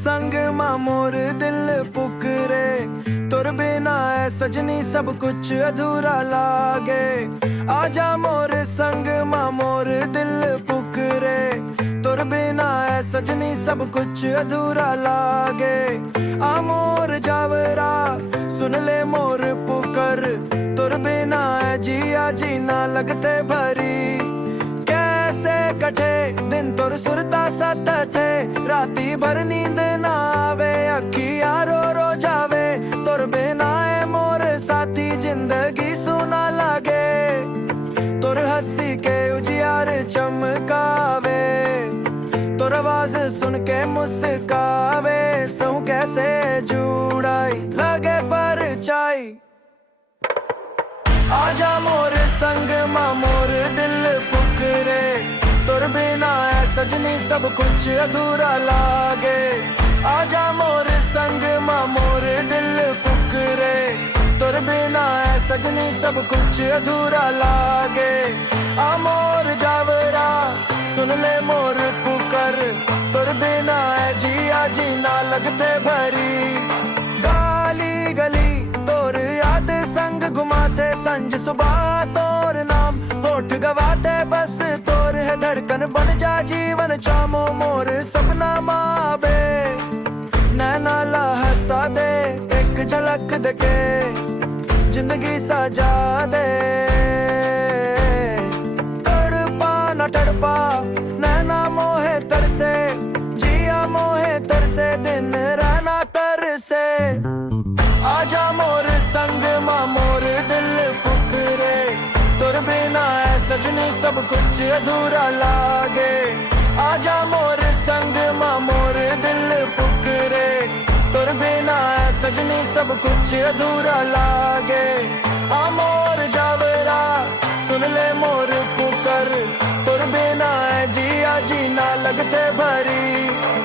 संग मां मोर दिल पुकरे, तुर बिना है सजनी सब कुछ अधूरा लागे। आजा मोर संग मां मोर दिल पुकरे, तुर बिना है सजनी सब कुछ अधूरा लागे। आ मोर जावरा सुन ले मोर पुकर, तुर बिना है जिया जीना लगते भरी। कैसे कटे दिन तुर सुरता सत थे, राती भर नींद ना आवे, अखियां रो रो जावे। तुर बिना है मोर साथी जिंदगी सुना लागे, तुर हंसी के उजियार चमकावे, तुर आवाज सुन के मुस्कावे। सहू कैसे जुड़ाई लगे परछाई, आजा मोर संग मां मोर दिल पुकरे, तुर बिना है सजनी सब कुछ अधूरा लागे। आजा मोर संग मां मोर दिल पुकरे, तुर बिना है सजनी सब कुछ अधूरा लागे। आ मोर जावरा सुन ले मोर पुकर, तुर बिना है जिया जीना लगते भरी। गाली गली तोर याद संग घुमाते, संज सुबह तोर नाम होठ गवाते, बस तोर है धड़कन बन जा जीवन चामो मोर सपना मावे। नैना ला हंसा दे एक झलक देके, जिंदगी सजा दे। तड़पा न तड़पा नैना मोहे तरसे, जिया मोहे तरसे दिन रहना तरसे। आजा मोर संग मां मोर दिल पुकरे, तुर बिना है सजनी सब कुछ अधूरा लागे। आजा मोर संग मां मोर दिल पुकरे, तुर बिना है सजनी सब कुछ अधूरा लागे। आ मोर जावरा सुन ले मोर पुकर, तुर बिना है जिया जीना लगते भरी।